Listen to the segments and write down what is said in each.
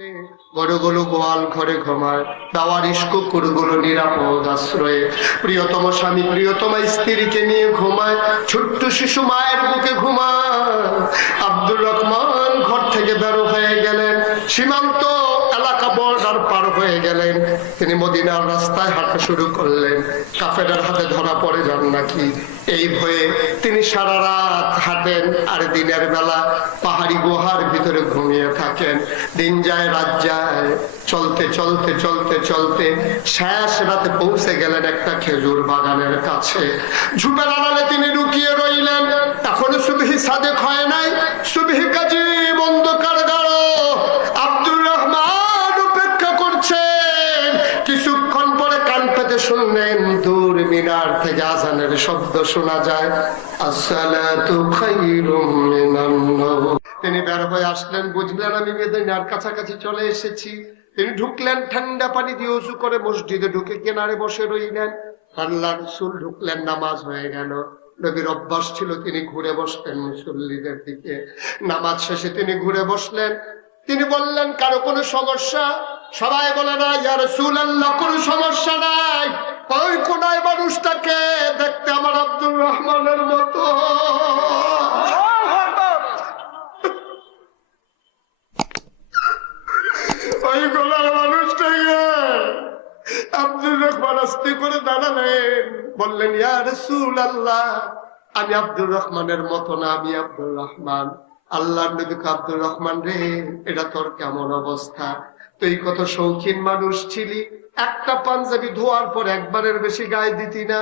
গরুগুলো গোয়াল ঘরে ঘুমায়, দাওয়ারিশ কুকুরগুলো নিরাপদ আশ্রয়ে, প্রিয়তম স্বামী প্রিয়তমা স্ত্রীকে নিয়ে ঘুমায়, ছোট্ট শিশু মায়ের বুকে ঘুমায়। আব্দুর রহমান ঘর থেকে বের হয়ে গেলেন, সীমান্ত এলাকা বর্ডার পার হয়ে গেলেন। তিনি মদিনার রাস্তায় হাঁটা শুরু করলেন। কাফেরের হাতে ধরা পড়ে যান নাকি এই ভয়ে তিনি সারা রাত হাঁটেন, আর দিনের বেলা পাহাড়ি গুহার ভিতরে ঘুমিয়ে থাকেন। দিন যায় রাত যায়, চলতে চলতে চলতে চলতে শেষ রাতে পৌঁছে গেলেন একটা খেজুর বাগানের কাছে। ঝুপের আড়ালে তিনি লুকিয়ে রইলেন। এখনো সুবহি সাদেক হয় নাই, সুবহি কাজী অন্ধকার গাঢ়। আব্দুর রহমান অপেক্ষা করছেন। কিছুক্ষণ পরে কান পেতে শুনলেন দূর মিনার থেকে আজানের শব্দ শোনা যায়, আসসালাতু খায়রুম মিনান নাওম। তিনি বের হয়ে আসলেন, বুঝলেন আমি মদিনার কাছাকাছি চলে এসেছি। তিনি ঢুকলেন, ঠান্ডা পানি দিয়ে উজু করে মসজিদে ঢুকে কিনারে বসে রইলেন। আল্লাহ রাসূল ঢুকলেন, নামাজ হয়ে গেল। নবীর অভ্যাস ছিল তিনি ঘুরে বসতেন মুসল্লিদের দিকে। নামাজ শেষে তিনি ঘুরে বসলেন। তিনি বললেন, কারো কোনো সমস্যা? সবাই বলে না ইয়া রাসূলুল্লাহ, কোনো সমস্যা নাই। ওই কোনায় মানুষটাকে দেখতে আমার আব্দুর রহমানের মতো। ওই কোনার মানুষটাকে আব্দুর রহমান আস্তে করে দাঁড়ালেন, বললেন, ইয়া রাসূলুল্লাহ, আমি আব্দুর রহমানের মতো না, আমি আব্দুর রহমান। আল্লাহর নবী আব্দুর রহমান রে, এটা তোর কেমন অবস্থা? তুই কত শৌখিন মানুষ ছিলি, একটা পাঞ্জাবি ধোয়ার পর একবারের বেশি গায়ে দিতি না।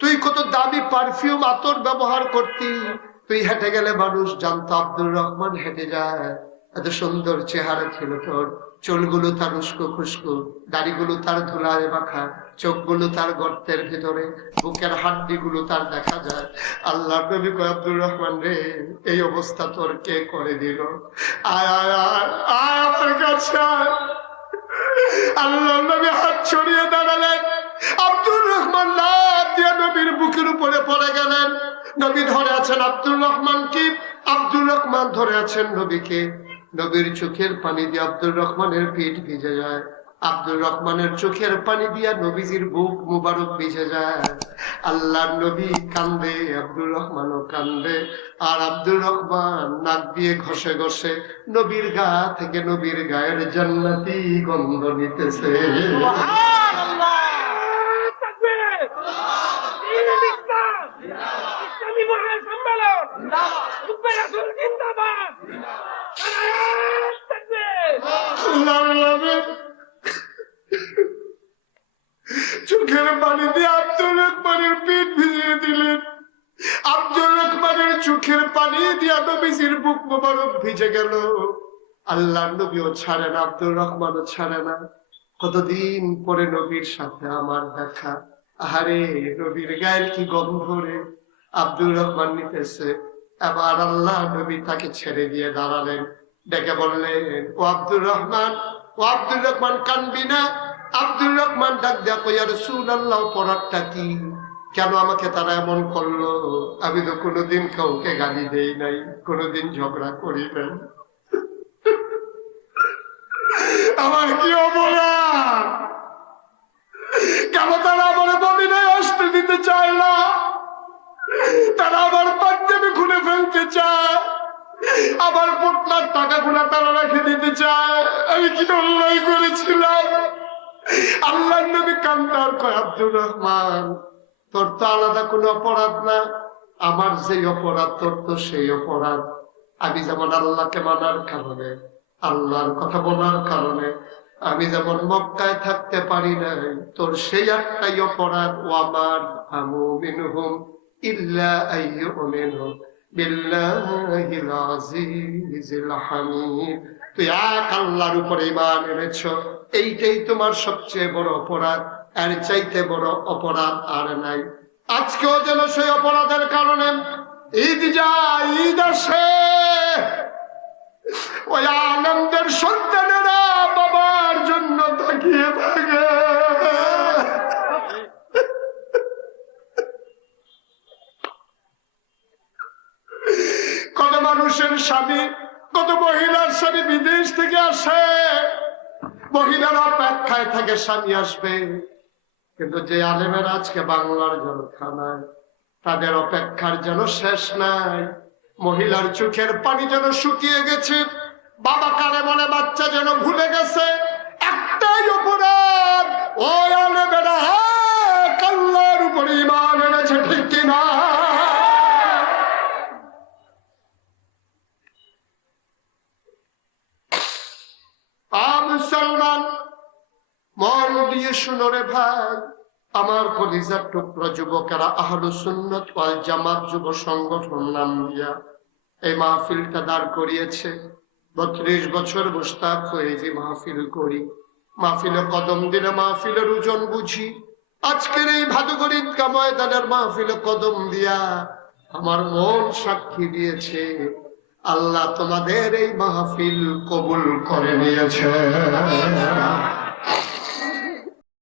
তুই কত দামি পারফিউম আতর ব্যবহার করতি। তুই হেঁটে গেলে মানুষ জানতো আব্দুর রহমান হেঁটে যায়। এত সুন্দর চেহারা ছিল তোর, চুলগুলো তার উস্কো খুস্কো, দাড়িগুলো তার ধুলায় মাখা, চোখগুলো তার গর্তের ভিতরে, বুকের হাড্ডিগুলো তার দেখা যায়। আল্লাহ নবী কয়, আব্দুর রহমান রে, এই অবস্থা তোর কে করে দিল? আয় আয় আয় আয় আমার কাছে আয়। আল্লাহ নবী হাত ছড়িয়ে দাঁড়ালেন। আব্দুর রহমান লাফ দিয়ে নবীর বুকের উপরে পড়ে গেলেন। নবী ধরে আছেন আব্দুর রহমানকে, আব্দুর রহমান ধরে আছেন নবীকে। নবীর চোখের পানি দিয়ে আব্দুর রহমানের পিঠ ভিজে যায়, আব্দুর রহমানের চোখের পানি দিয়া নবীজির বুক মুবারক ভিজে যায়। আল্লাহর নবী কান্দে, আব্দুর রহমানও কান্দে, আর আব্দুর রহমান নাক দিয়ে ঘষে ঘষে নবীর গা থেকে নবীর গায়ের জান্নাতি গন্ধ নিতেছে। চোখের পানি দিয়ে আব্দুর রহমানের পিঠ ভিজিয়ে দিলেন। আব্দুর রহমানের চোখের পানি দিয়ে নবীজির বুক মোবারক ভিজে গেল। আল্লাহর নবীও ছাড়ে না, আব্দুর রহমানও ছাড়ে না। কতদিন পরে নবীর সাথে আমার দেখা। আহারে, নবীর গায়ের কি গন্ধ রে। আব্দুর রহমান নিতেছে। এবার আল্লাহ নবী তাকে ছেড়ে দিয়ে দাঁড়ালেন, ডেকে বললেন, ও আব্দুর রহমান, ও আব্দুর রহমান, কানবি না। আব্দুর রহমান ডাক দেখো, ইয়া রাসূলুল্লাহ, অপরাধটা কি? কেন আমাকে তারা এমন করলো? আমি তো কোনোদিন কাউকে গালি দেই নাই, কোনোদিন ঝগড়া করি নাই। আমার কি অপরাধ? কেন তারা আমার মদিনায় আসতে দিতে চায় না? তারা আমার পাঞ্জাবি খুলে ফেলতে চায়, আমার পোটলার টাকাগুলো তারা রেখে দিতে চায়। আমি কি অন্যায় করেছিলাম? আল্লাহর নবী কান্দার কয়, আব্দুর রহমান, তোর তো আলাদা কোনো অপরাধ না। আমার যে অপরাধ, তোর তো সেই অপরাধ। আমি যেমন আল্লাহকে মানার কারণে, আল্লাহর কথা বলার কারণে আমি যেমন মক্কায় থাকতে পারি নাই, তোর সেই একটাই অপরাধ। ও আমার আমু মিনহুম ইল্লা আইয়ুমিনু বিল্লাহিল আজিজিল হামিদ। তুই এক আল্লাহর উপরে ঈমান এনেছ, এইটাই তোমার সবচেয়ে বড় অপরাধ। এর চাইতে বড় অপরাধ আর নাই। আজকেও যেন সেই অপরাধের কারণে ঈদ যায়, ঈদ আসে, ওই আনন্দের সন্তানেরা বাবার জন্য তাকিয়ে থাকে। কত মানুষের স্বামী, কত মহিলার স্বামী বিদেশ থেকে আসে, মহিলারা অপেক্ষায় থাকে স্বামী আসবে, কিন্তু যে আলেমের আজকে বাংলার জলখানায়, তাদের অপেক্ষার যেন শেষ নাই। মহিলার চোখের পানি যেন শুকিয়ে গেছে, বাবা কারে বলে বাচ্চা যেন ভুলে গেছে। একটাই অপরাধ, ওই আলেমেরা আল্লাহর উপর ঈমান এনেছে, ঠিক কিনা? মুসলমান মন দিয়ে শুনো রে ভাই, আমার কলিজার টুকরা যুবকেরা, আহলুস সুন্নাত ওয়াল জামাত যুব সংগঠন নাম দিয়া এই মাহফিলটা দাঁড় করিয়েছে। 32 বছর মুশতাক হয়ে যে মাহফিল করি, মাহফিলে কদম দিলে মাহফিলের ওজন বুঝি। আজকের এই ভাদুগর ঈদগাহ ময়দানের মাহফিলে কদম দিয়া আমার মন সাক্ষী দিয়েছে, আল্লাহ তোমাদের এই মাহফিল কবুল করে নিয়েছে।